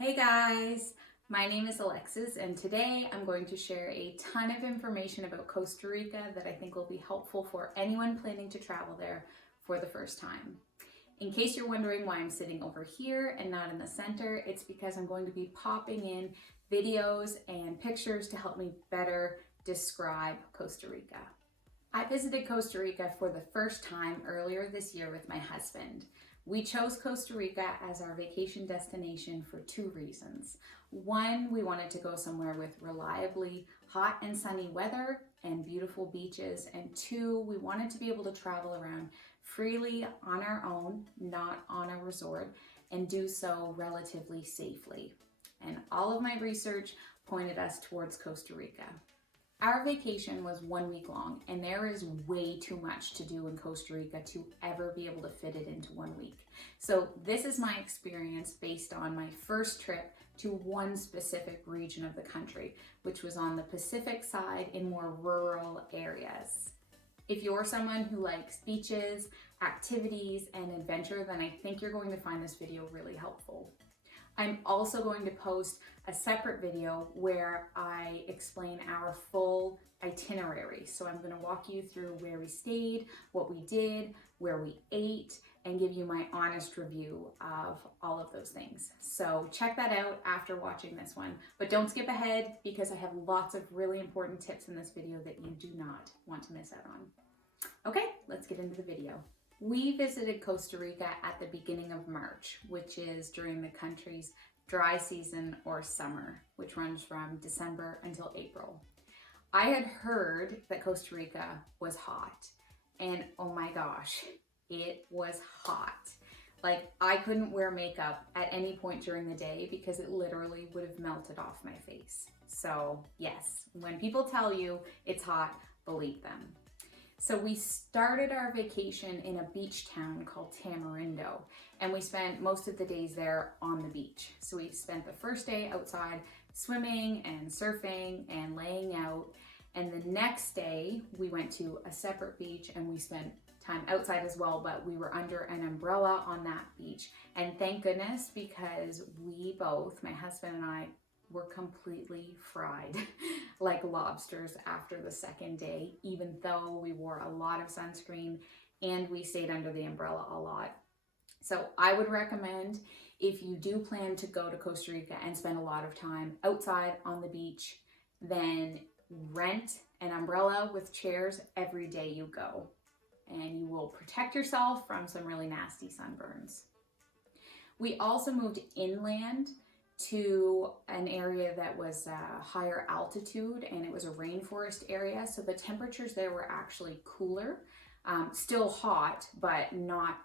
Hey guys, my name is Alexis and today I'm going to share a ton of information about Costa Rica that I think will be helpful for anyone planning to travel there for the first time. In case you're wondering why I'm sitting over here and not in the center, it's because I'm going to be popping in videos and pictures to help me better describe Costa Rica. I visited Costa Rica for the first time earlier this year with my husband. We chose Costa Rica as our vacation destination for two reasons. One, we wanted to go somewhere with reliably hot and sunny weather and beautiful beaches. And two, we wanted to be able to travel around freely on our own, not on a resort, and do so relatively safely. And all of my research pointed us towards Costa Rica. Our vacation was 1 week long, and there is way too much to do in Costa Rica to ever be able to fit it into 1 week. So this is my experience based on my first trip to one specific region of the country, which was on the Pacific side in more rural areas. If you're someone who likes beaches, activities, and adventure, then I think you're going to find this video really helpful. I'm also going to post a separate video where I explain our full itinerary. So I'm going to walk you through where we stayed, what we did, where we ate, and give you my honest review of all of those things. So check that out after watching this one. But don't skip ahead because I have lots of really important tips in this video that you do not want to miss out on. Okay, let's get into the video. We visited Costa Rica at the beginning of March, which is during the country's dry season or summer, which runs from December until April. I had heard that Costa Rica was hot, and oh my gosh, it was hot. Like, I couldn't wear makeup at any point during the day because it literally would have melted off my face. So yes, when people tell you it's hot, believe them. So we started our vacation in a beach town called Tamarindo, and we spent most of the days there on the beach. So we spent the first day outside swimming and surfing and laying out, and the next day we went to a separate beach and we spent time outside as well, but we were under an umbrella on that beach. And thank goodness, because we both, my husband and I, were completely fried like lobsters after the second day, even though we wore a lot of sunscreen and we stayed under the umbrella a lot. So I would recommend, if you do plan to go to Costa Rica and spend a lot of time outside on the beach, then rent an umbrella with chairs every day you go, and you will protect yourself from some really nasty sunburns. We also moved inland to an area that was higher altitude, and it was a rainforest area, so the temperatures there were actually cooler, still hot, but not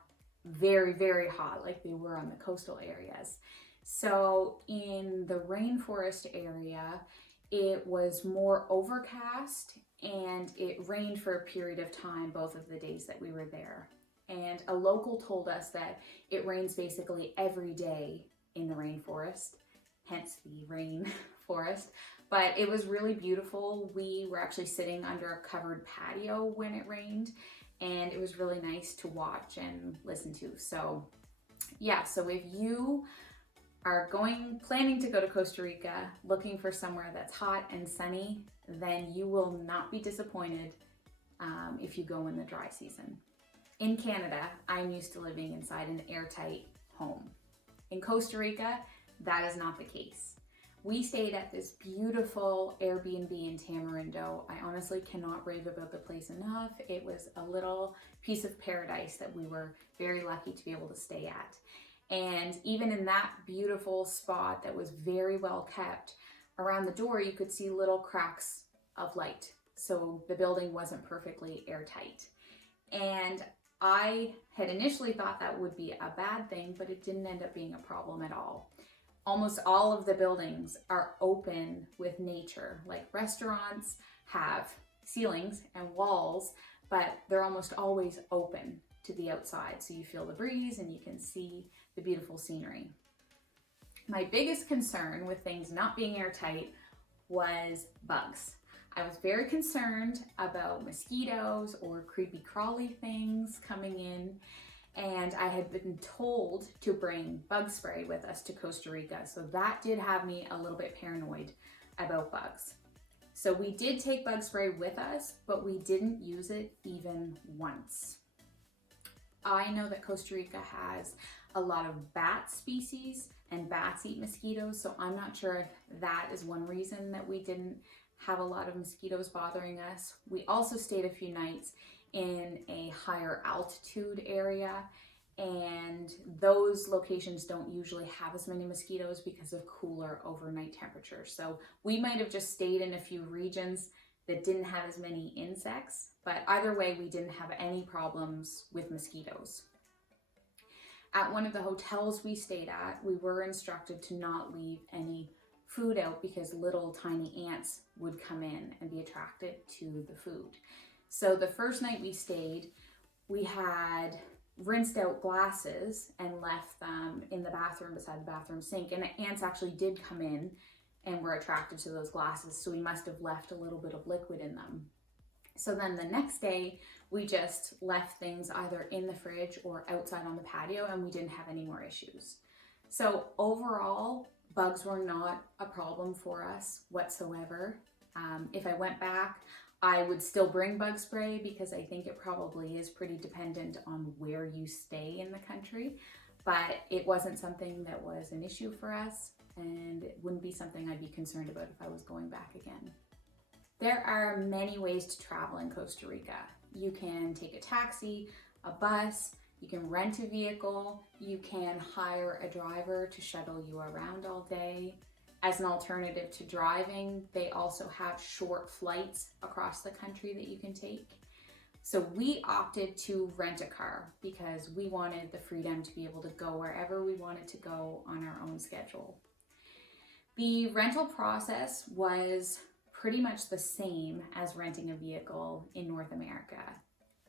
very, very hot like they were on the coastal areas. So in the rainforest area, it was more overcast and it rained for a period of time both of the days that we were there. And a local told us that it rains basically every day in the rainforest, hence the rain forest, but it was really beautiful. We were actually sitting under a covered patio when it rained, and it was really nice to watch and listen to. So yeah, so if you are planning to go to Costa Rica looking for somewhere that's hot and sunny, then you will not be disappointed if you go in the dry season. In Canada, I'm used to living inside an airtight home. In Costa Rica, that is not the case. We stayed at this beautiful Airbnb in Tamarindo. I honestly cannot rave about the place enough. It was a little piece of paradise that we were very lucky to be able to stay at. And even in that beautiful spot that was very well kept, around the door you could see little cracks of light. So the building wasn't perfectly airtight. And I had initially thought that would be a bad thing, but it didn't end up being a problem at all. Almost all of the buildings are open with nature. Like, restaurants have ceilings and walls, but they're almost always open to the outside. So you feel the breeze and you can see the beautiful scenery. My biggest concern with things not being airtight was bugs. I was very concerned about mosquitoes or creepy crawly things coming in. and I had been told to bring bug spray with us to Costa Rica. So that did have me a little bit paranoid about bugs. So we did take bug spray with us, but we didn't use it even once. I know that Costa Rica has a lot of bat species and bats eat mosquitoes, so I'm not sure if that is one reason that we didn't have a lot of mosquitoes bothering us. We also stayed a few nights in a higher altitude area, and those locations don't usually have as many mosquitoes because of cooler overnight temperatures. So we might have just stayed in a few regions that didn't have as many insects, but either way, we didn't have any problems with mosquitoes. At one of the hotels we stayed at, we were instructed to not leave any food out because little tiny ants would come in and be attracted to the food. So the first night we stayed, we had rinsed out glasses and left them in the bathroom beside the bathroom sink, and the ants actually did come in and were attracted to those glasses, so we must have left a little bit of liquid in them. So then the next day we just left things either in the fridge or outside on the patio, and we didn't have any more issues. So overall, bugs were not a problem for us whatsoever. If I went back, I would still bring bug spray because I think it probably is pretty dependent on where you stay in the country, but it wasn't something that was an issue for us, and it wouldn't be something I'd be concerned about if I was going back again. There are many ways to travel in Costa Rica. You can take a taxi, a bus, you can rent a vehicle, you can hire a driver to shuttle you around all day. As an alternative to driving, they also have short flights across the country that you can take. So we opted to rent a car because we wanted the freedom to be able to go wherever we wanted to go on our own schedule. The rental process was pretty much the same as renting a vehicle in North America.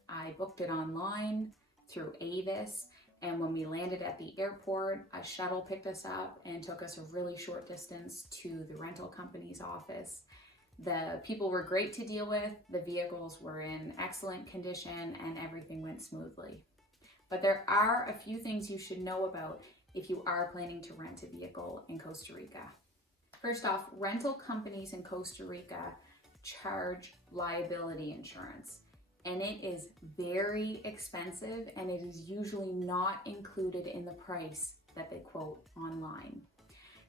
I booked it online through Avis, and when we landed at the airport, a shuttle picked us up and took us a really short distance to the rental company's office. The people were great to deal with, the vehicles were in excellent condition, and everything went smoothly. But there are a few things you should know about if you are planning to rent a vehicle in Costa Rica. First off, rental companies in Costa Rica charge liability insurance, and it is very expensive, and it is usually not included in the price that they quote online.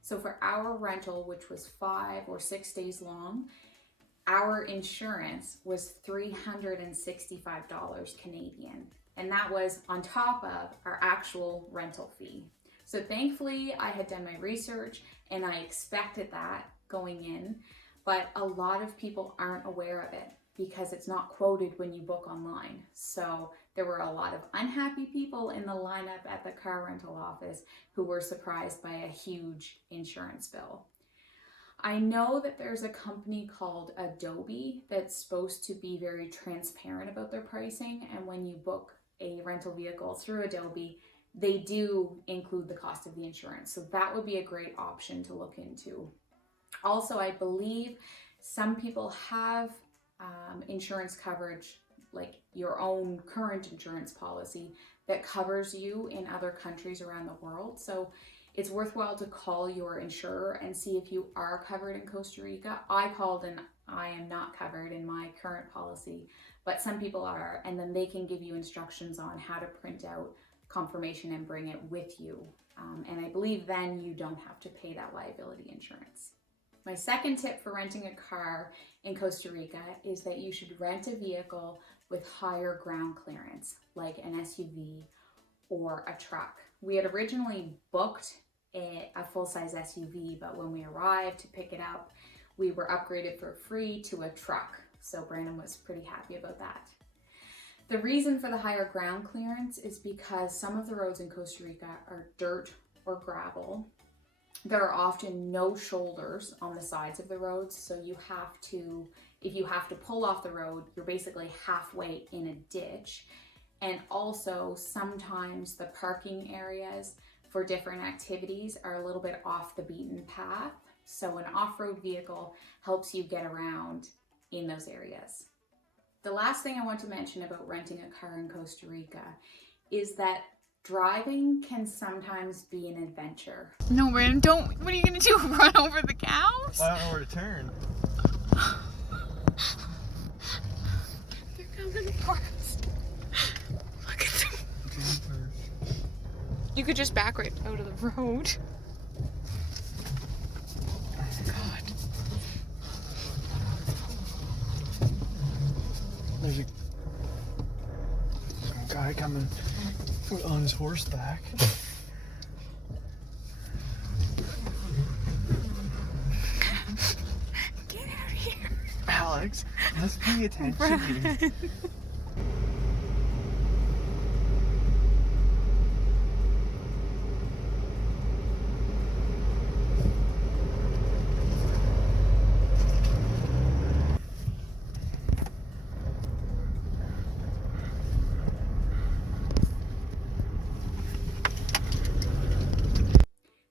So for our rental, which was 5 or 6 days long, our insurance was $365 Canadian, and that was on top of our actual rental fee. So thankfully I had done my research and I expected that going in, but a lot of people aren't aware of it because it's not quoted when you book online. So there were a lot of unhappy people in the lineup at the car rental office who were surprised by a huge insurance bill. I know that there's a company called Adobe that's supposed to be very transparent about their pricing, and when you book a rental vehicle through Adobe, they do include the cost of the insurance. So that would be a great option to look into. Also, I believe some people have insurance coverage, like your own current insurance policy that covers you in other countries around the world. So it's worthwhile to call your insurer and see if you are covered in Costa Rica. I called and I am not covered in my current policy, but some people are, and then they can give you instructions on how to print out confirmation and bring it with you. And I believe then you don't have to pay that liability insurance. My second tip for renting a car in Costa Rica is that you should rent a vehicle with higher ground clearance, like an SUV or a truck. We had originally booked a full-size SUV, but when we arrived to pick it up, we were upgraded for free to a truck. So Brandon was pretty happy about that. The reason for the higher ground clearance is because some of the roads in Costa Rica are dirt or gravel. There are often no shoulders on the sides of the roads, so you have to, if you have to pull off the road, you're basically halfway in a ditch. And also sometimes the parking areas for different activities are a little bit off the beaten path. So an off-road vehicle helps you get around in those areas. The last thing I want to mention about renting a car in Costa Rica is that driving can sometimes be an adventure. No, Brandon, don't. What are you going to do? Run over the cows? I don't know where to turn. They're coming for us. Look at them. You could just back right out of the road. God. There's some guy coming on his horseback. Get out of here. Alex, let's pay attention here.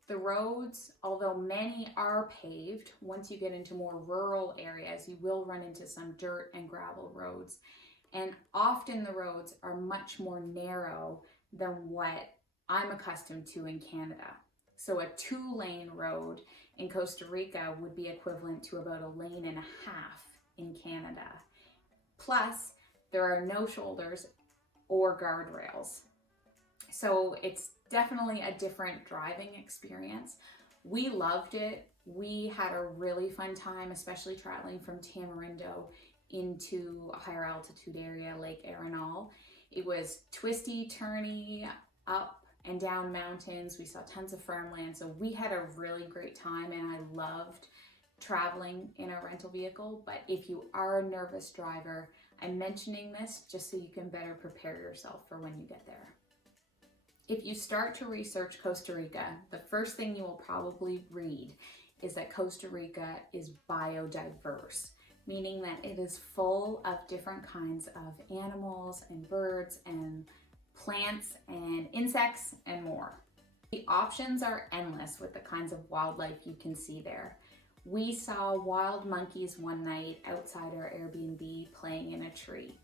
The roads, although many are paved, once you get into more rural areas, you will run into some dirt and gravel roads. And often the roads are much more narrow than what I'm accustomed to in Canada. So a 2-lane road in Costa Rica would be equivalent to about 1.5 lanes in Canada. Plus, there are no shoulders or guardrails. So it's definitely a different driving experience. We loved it. We had a really fun time, especially traveling from Tamarindo into a higher altitude area, Lake Arenal. It was twisty, turny, up and down mountains. We saw tons of farmland. So we had a really great time, and I loved traveling in a rental vehicle. But if you are a nervous driver, I'm mentioning this just so you can better prepare yourself for when you get there. If you start to research Costa Rica, the first thing you will probably read is that Costa Rica is biodiverse, meaning that it is full of different kinds of animals and birds and plants and insects and more. The options are endless with the kinds of wildlife you can see there. We saw wild monkeys one night outside our Airbnb playing in a tree.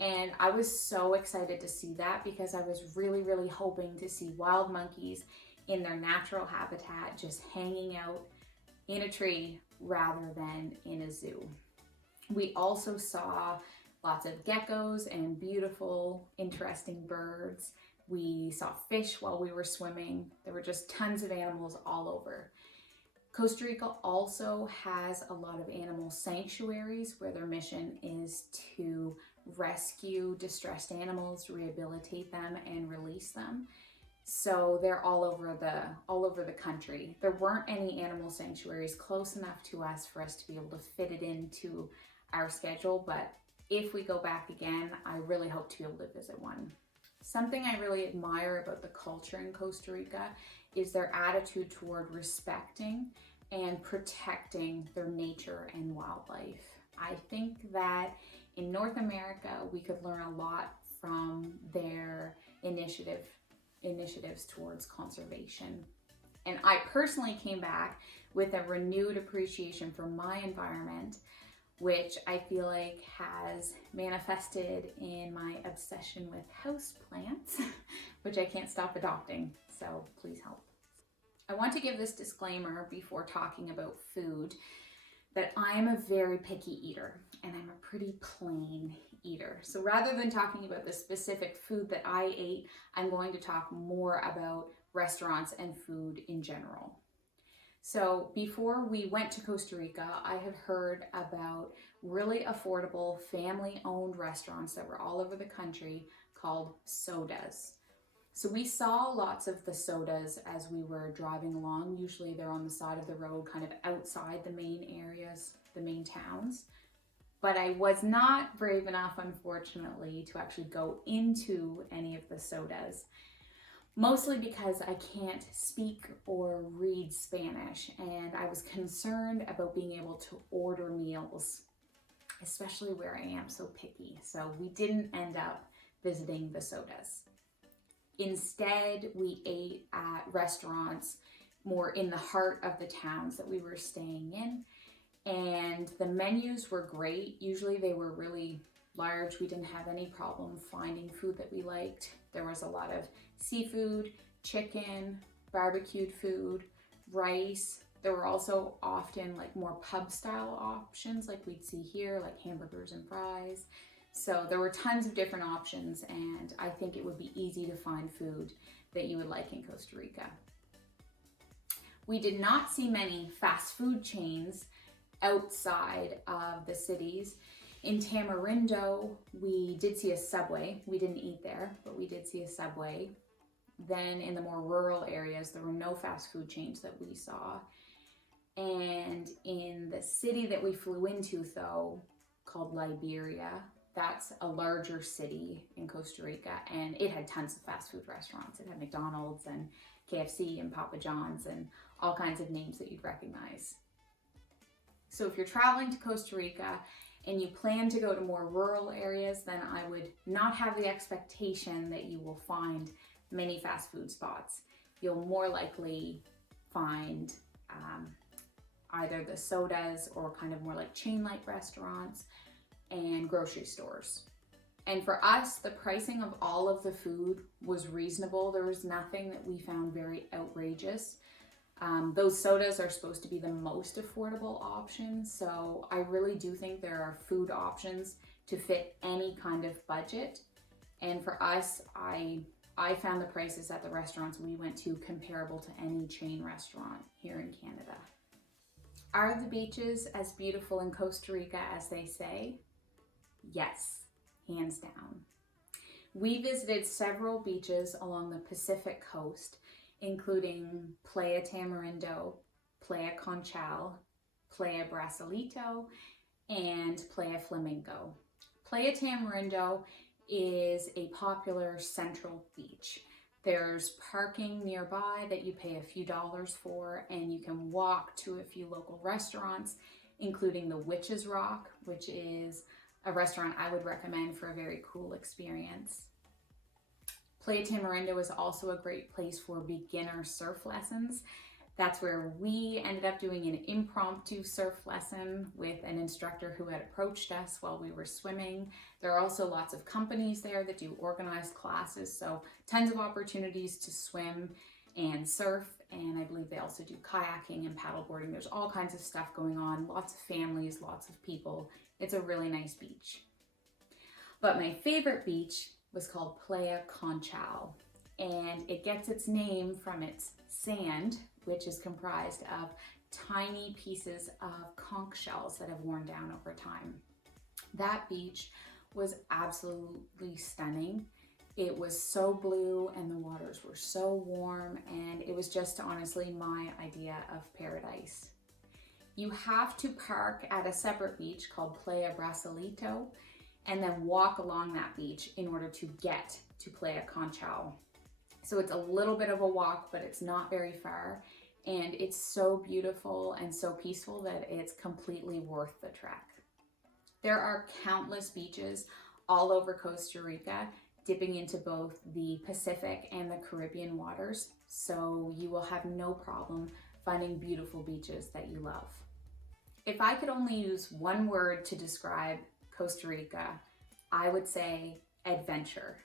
And I was so excited to see that because I was really hoping to see wild monkeys in their natural habitat, just hanging out in a tree rather than in a zoo. We also saw lots of geckos and beautiful, interesting birds. We saw fish while we were swimming. There were just tons of animals all over. Costa Rica also has a lot of animal sanctuaries where their mission is to rescue distressed animals, rehabilitate them, and release them. So they're all over the country. There weren't any animal sanctuaries close enough to us for us to be able to fit it into our schedule, but if we go back again, I really hope to be able to visit one. Something I really admire about the culture in Costa Rica is their attitude toward respecting and protecting their nature and wildlife. I think that in North America, we could learn a lot from their initiatives towards conservation. And I personally came back with a renewed appreciation for my environment, which I feel like has manifested in my obsession with houseplants, which I can't stop adopting, so please help. I want to give this disclaimer before talking about food, that I am a very picky eater and I'm a pretty plain eater. So rather than talking about the specific food that I ate, I'm going to talk more about restaurants and food in general. So before we went to Costa Rica, I had heard about really affordable family-owned restaurants that were all over the country called sodas. So we saw lots of the sodas as we were driving along. Usually they're on the side of the road, kind of outside the main areas, the main towns. But I was not brave enough, unfortunately, to actually go into any of the sodas. Mostly because I can't speak or read Spanish, and I was concerned about being able to order meals, especially where I am so picky. So we didn't end up visiting the sodas. Instead, we ate at restaurants more in the heart of the towns that we were staying in, and the menus were great. Usually they were really large. We didn't have any problem finding food that we liked. There was a lot of seafood, chicken, barbecued food, rice. There were also often like more pub style options like we'd see here, like hamburgers and fries. So there were tons of different options, and I think it would be easy to find food that you would like in Costa Rica. We did not see many fast food chains outside of the cities. In Tamarindo, we did see a Subway. We didn't eat there, but we did see a Subway. Then in the more rural areas, there were no fast food chains that we saw. And in the city that we flew into, though, called Liberia, that's a larger city in Costa Rica, and it had tons of fast food restaurants. It had McDonald's and KFC and Papa John's and all kinds of names that you'd recognize. So if you're traveling to Costa Rica and you plan to go to more rural areas, then I would not have the expectation that you will find many fast food spots. You'll more likely find either the sodas or kind of more like chain-like restaurants and grocery stores. And for us, the pricing of all of the food was reasonable. There was nothing that we found very outrageous. Those sodas are supposed to be the most affordable option, so I really do think there are food options to fit any kind of budget. And for us, I found the prices at the restaurants we went to comparable to any chain restaurant here in Canada. Are the beaches as beautiful in Costa Rica as they say? Yes, hands down. We visited several beaches along the Pacific coast, including Playa Tamarindo, Playa Conchal, Playa Brasilito, and Playa Flamingo. Playa Tamarindo is a popular central beach. There's parking nearby that you pay a few dollars for, and you can walk to a few local restaurants, including the Witch's Rock, which is a restaurant I would recommend for a very cool experience. Playa Tamarindo is also a great place for beginner surf lessons. That's where we ended up doing an impromptu surf lesson with an instructor who had approached us while we were swimming. There are also lots of companies there that do organized classes, so tons of opportunities to swim and surf, and I believe they also do kayaking and paddleboarding. There's all kinds of stuff going on, lots of families, lots of people. It's a really nice beach. But my favorite beach was called Playa Conchal, and it gets its name from its sand, which is comprised of tiny pieces of conch shells that have worn down over time. That beach was absolutely stunning. It was so blue and the waters were so warm, and it was just honestly my idea of paradise. You have to park at a separate beach called Playa Brasilito and then walk along that beach in order to get to Playa Conchal. So it's a little bit of a walk, but it's not very far, and it's so beautiful and so peaceful that it's completely worth the trek. There are countless beaches all over Costa Rica, dipping into both the Pacific and the Caribbean waters, so you will have no problem finding beautiful beaches that you love. If I could only use one word to describe Costa Rica, I would say adventure.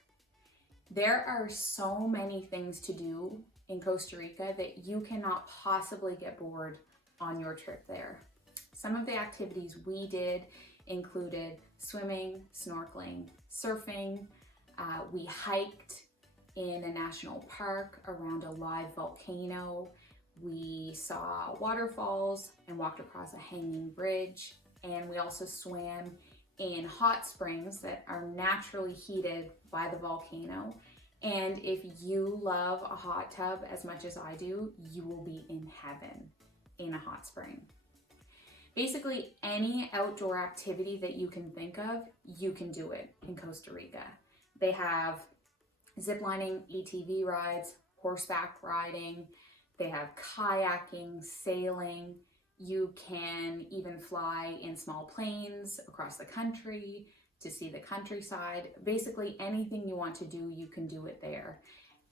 There are so many things to do in Costa Rica that you cannot possibly get bored on your trip there. Some of the activities we did included swimming, snorkeling, surfing. We hiked in a national park around a live volcano. We saw waterfalls and walked across a hanging bridge. And we also swam in hot springs that are naturally heated by the volcano. And if you love a hot tub as much as I do, you will be in heaven in a hot spring. Basically, any outdoor activity that you can think of, you can do it in Costa Rica. They have ziplining, ATV rides, horseback riding, they have kayaking, sailing. You can even fly in small planes across the country to see the countryside. Basically, anything you want to do, you can do it there.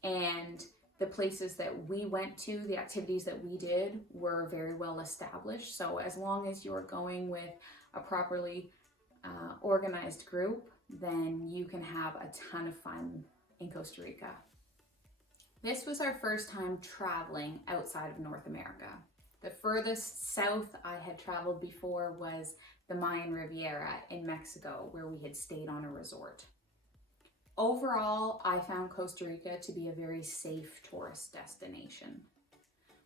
And the places that we went to, the activities that we did were very well established. So as long as you're going with a properly organized group, then you can have a ton of fun in Costa Rica. This was our first time traveling outside of North America. The furthest south I had traveled before was the Mayan Riviera in Mexico, where we had stayed on a resort. Overall, I found Costa Rica to be a very safe tourist destination.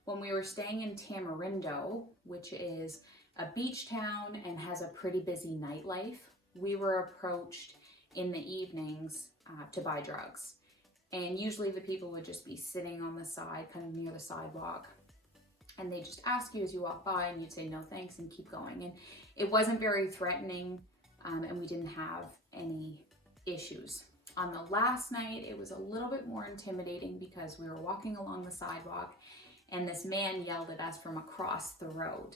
When we were staying in Tamarindo, which is a beach town and has a pretty busy nightlife, we were approached in the evenings to buy drugs. And usually the people would just be sitting on the side, kind of near the sidewalk, and they just ask you as you walk by, and you'd say no thanks and keep going. And it wasn't very threatening, and we didn't have any issues. On the last night, it was a little bit more intimidating because we were walking along the sidewalk and this man yelled at us from across the road.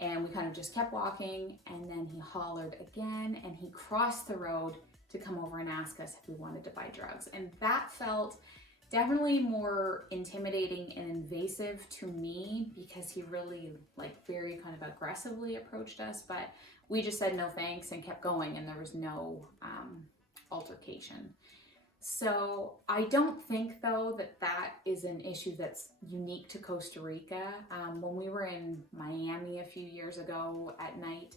And we kind of just kept walking, and then he hollered again, and he crossed the road to come over and ask us if we wanted to buy drugs. And that felt definitely more intimidating and invasive to me because he really very kind of aggressively approached us, but we just said no thanks and kept going, and there was no altercation. So I don't think though that is an issue that's unique to Costa Rica. When we were in Miami a few years ago at night,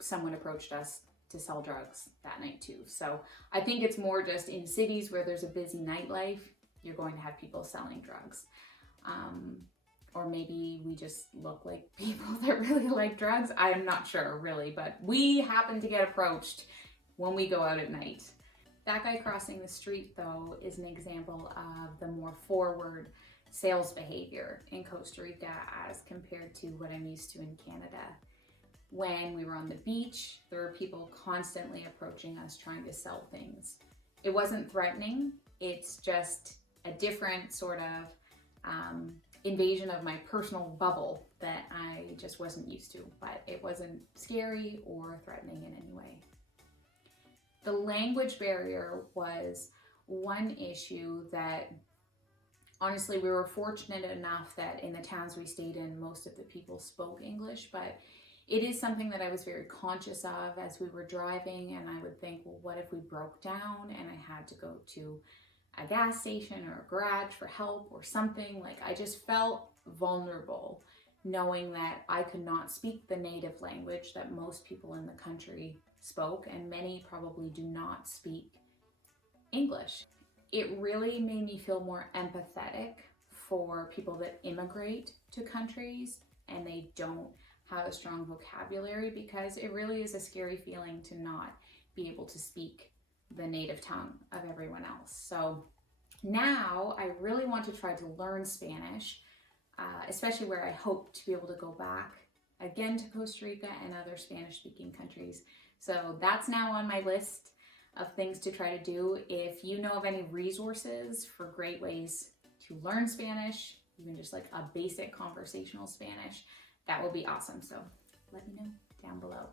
someone approached us to sell drugs that night too. So I think it's more just in cities where there's a busy nightlife, you're going to have people selling drugs. Or maybe we just look like people that really like drugs. I'm not sure really, but we happen to get approached when we go out at night. That guy crossing the street though is an example of the more forward sales behavior in Costa Rica as compared to what I'm used to in Canada. When we were on the beach, there were people constantly approaching us trying to sell things. It wasn't threatening, it's just a different sort of invasion of my personal bubble that I just wasn't used to, but it wasn't scary or threatening in any way. The language barrier was one issue that honestly we were fortunate enough that in the towns we stayed in, most of the people spoke English, but it is something that I was very conscious of as we were driving, and I would think, well, what if we broke down and I had to go to a gas station or a garage for help or something? I just felt vulnerable knowing that I could not speak the native language that most people in the country spoke, and many probably do not speak English. It really made me feel more empathetic for people that immigrate to countries and they don't have a strong vocabulary, because it really is a scary feeling to not be able to speak the native tongue of everyone else. So now I really want to try to learn Spanish, especially where I hope to be able to go back again to Costa Rica and other Spanish-speaking countries. So that's now on my list of things to try to do. If you know of any resources for great ways to learn Spanish, even just a basic conversational Spanish, that would be awesome. So let me know down below.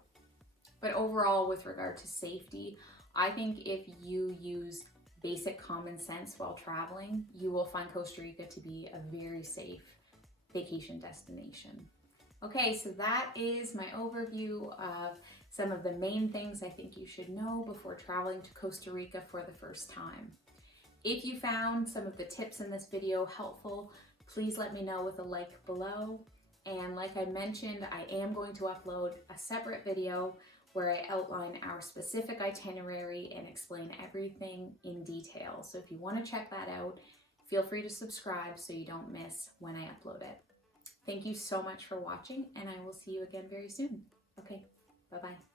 But overall, with regard to safety, I think if you use basic common sense while traveling, you will find Costa Rica to be a very safe vacation destination. Okay, so that is my overview of some of the main things I think you should know before traveling to Costa Rica for the first time. If you found some of the tips in this video helpful, please let me know with a like below. And like I mentioned, I am going to upload a separate video where I outline our specific itinerary and explain everything in detail. So if you want to check that out, feel free to subscribe so you don't miss when I upload it. Thank you so much for watching, and I will see you again very soon. Okay, bye-bye.